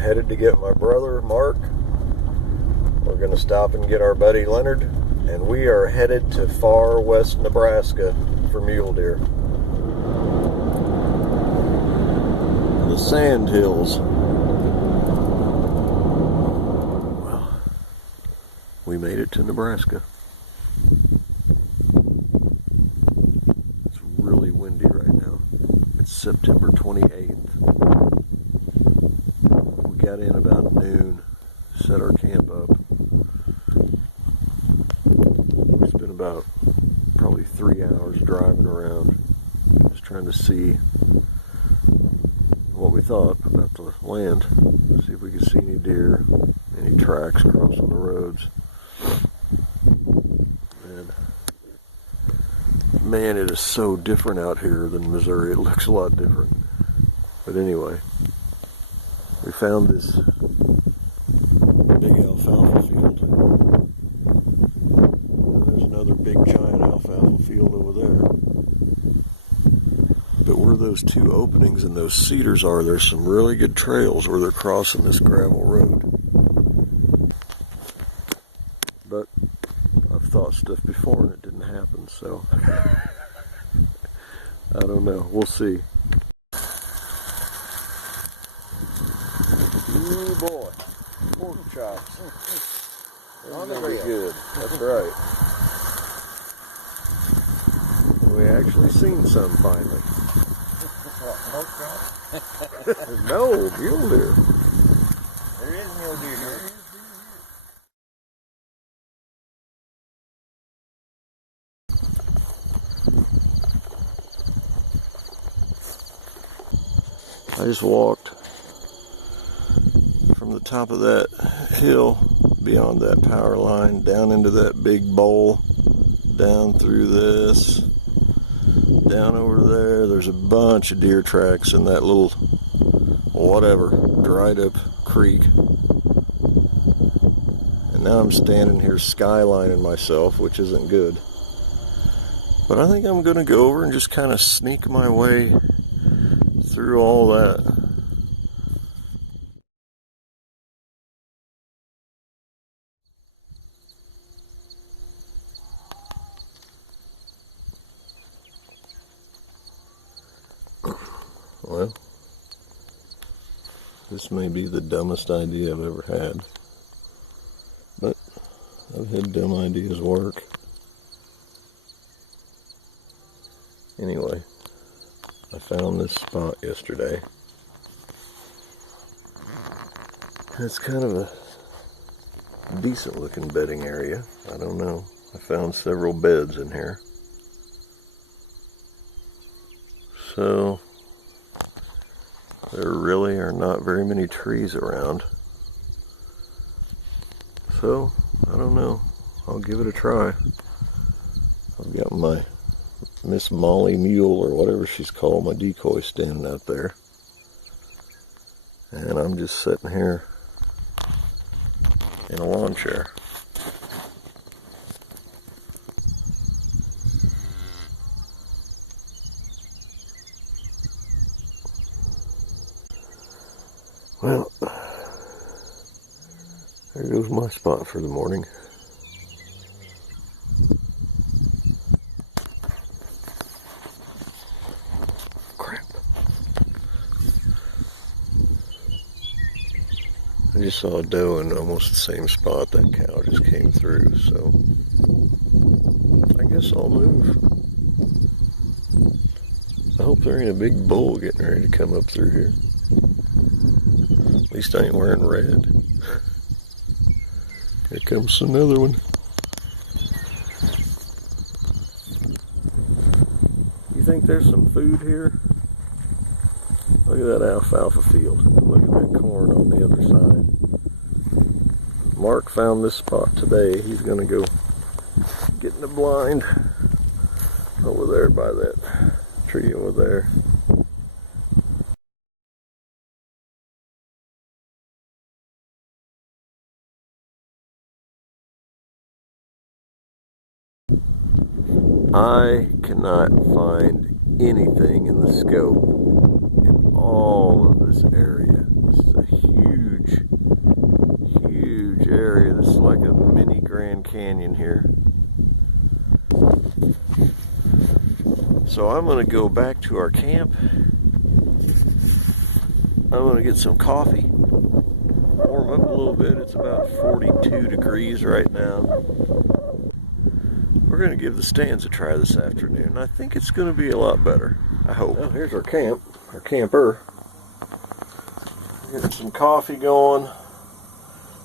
headed to get my brother, Mark. We're going to stop and get our buddy Leonard, and we are headed to far west Nebraska for mule deer. The Sand Hills. Well, we made it to Nebraska. It's really windy right now. It's September 28th. We got in about noon, set our camp up. We spent about probably 3 hours driving around, just trying to see what we thought about the land, see if we could see any deer, any tracks crossing the roads. And man, it is so different out here than Missouri. It looks a lot different. But anyway, we found this big alfalfa field. And there's another big giant alfalfa field over there. But where those two openings and those cedars are, there's some really good trails where they're crossing this gravel road. But I've thought stuff before and it didn't happen, so I don't know. We'll see. Ooh boy, pork chops. They're gonna be good. That's right. We actually seen some finally. No, mule deer. There is mule deer here. I just walked from the top of that hill beyond that power line down into that big bowl, down through this, down over there. There's a bunch of deer tracks in that little whatever dried up creek. And now I'm standing here skylining myself, which isn't good. But I think I'm gonna go over and just kind of sneak my way through all that. Well, this may be the dumbest idea I've ever had, but I've had dumb ideas work. Anyway, I found this spot yesterday. It's kind of a decent looking bedding area. I don't know. I found several beds in here. So there really are not very many trees around. So, I don't know. I'll give it a try. I've got my Miss Molly Mule, or whatever she's called, my decoy standing out there. And I'm just sitting here in a lawn chair. Well, there goes my spot for the morning. Crap. I just saw a doe in almost the same spot that cow just came through, so I guess I'll move. I hope there ain't a big bull getting ready to come up through here. At least I ain't wearing red. Here comes another one. You think there's some food here? Look at that alfalfa field. Look at that corn on the other side. Mark found this spot today. He's gonna go get in the blind over there by that tree over there. I cannot find anything in the scope in all of this area. This is a huge area. This is like a mini Grand Canyon here. So I'm going to go back to our camp. I'm going to get some coffee, warm up a little bit. It's about 42 degrees right now. We're going to give the stands a try this afternoon. I think it's going to be a lot better. I hope. Well, here's our camp, our camper. Getting some coffee going.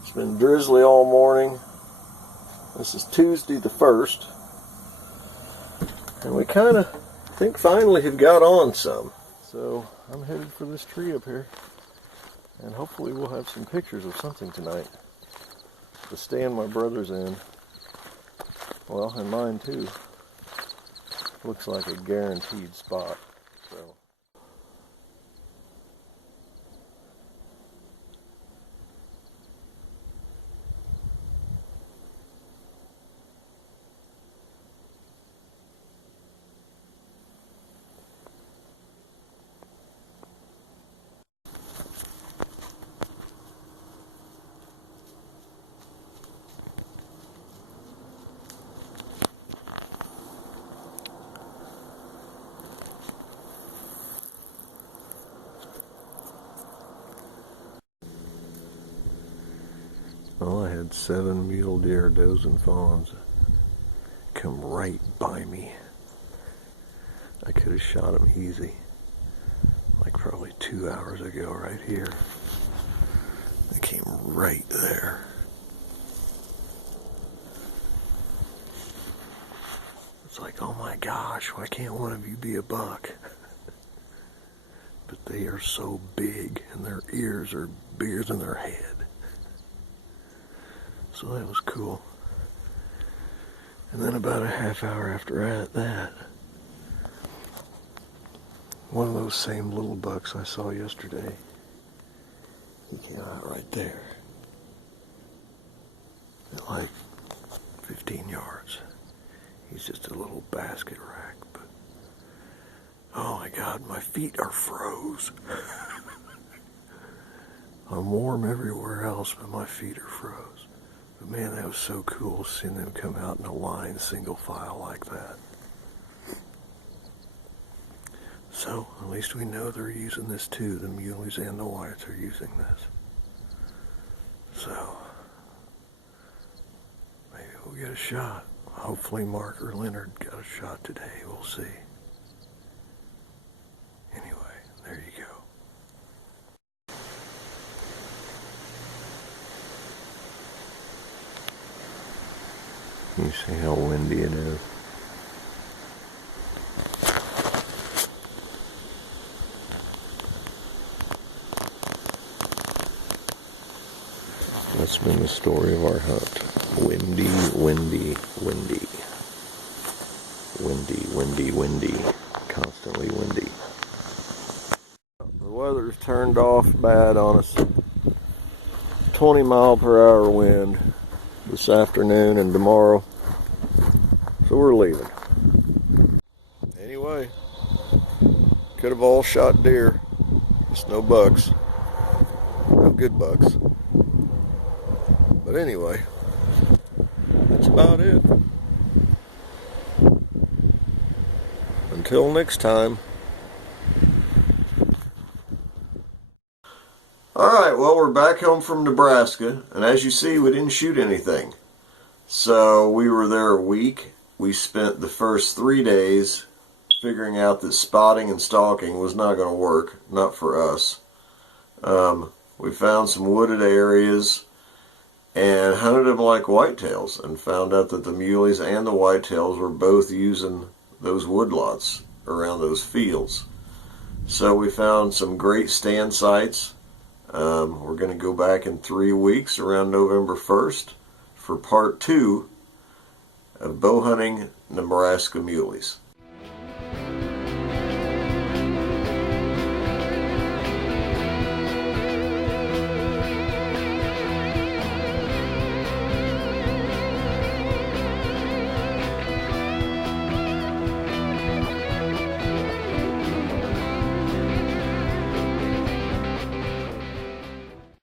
It's been drizzly all morning. This is Tuesday the 1st. And we kind of think finally have got on some. So I'm headed for this tree up here. And hopefully we'll have some pictures of something tonight. The stand my brother's in. Well, and mine too. Looks like a guaranteed spot. So. Well, I had 7 mule deer, does and fawns come right by me. I could have shot them easy, like probably 2 hours ago right here. They came right there. It's like, oh my gosh, why can't one of you be a buck? But they are so big, and their ears are bigger than their head. So that was cool. And then about a half hour after that, one of those same little bucks I saw yesterday, he came out right there at like 15 yards. He's just a little basket rack, but oh my God, my feet are froze. I'm warm everywhere else, but my feet are froze. But man, that was so cool seeing them come out in a line, single file like that. So, at least we know they're using this too. The muleys and the whites are using this. So, maybe we'll get a shot. Hopefully Mark or Leonard got a shot today. We'll see. Anyway, there you go. You see how windy it is? That's been the story of our hunt. Windy, windy, windy. Windy, windy, windy. Constantly windy. The weather's turned off bad on us. 20 mile per hour wind this afternoon and tomorrow. So we're leaving. Anyway, could have all shot deer. Just no bucks. No good bucks. But anyway, that's about it. Until next time. Alright, well, we're back home from Nebraska, and as you see, we didn't shoot anything. So we were there a week. We spent the first 3 days figuring out that spotting and stalking was not going to work, not for us. We found some wooded areas and hunted them like whitetails, and found out that the muleys and the whitetails were both using those woodlots around those fields. So we found some great stand sites. We're going to go back in 3 weeks around November 1st for part 2 of Bowhunting Nebraska Muleys.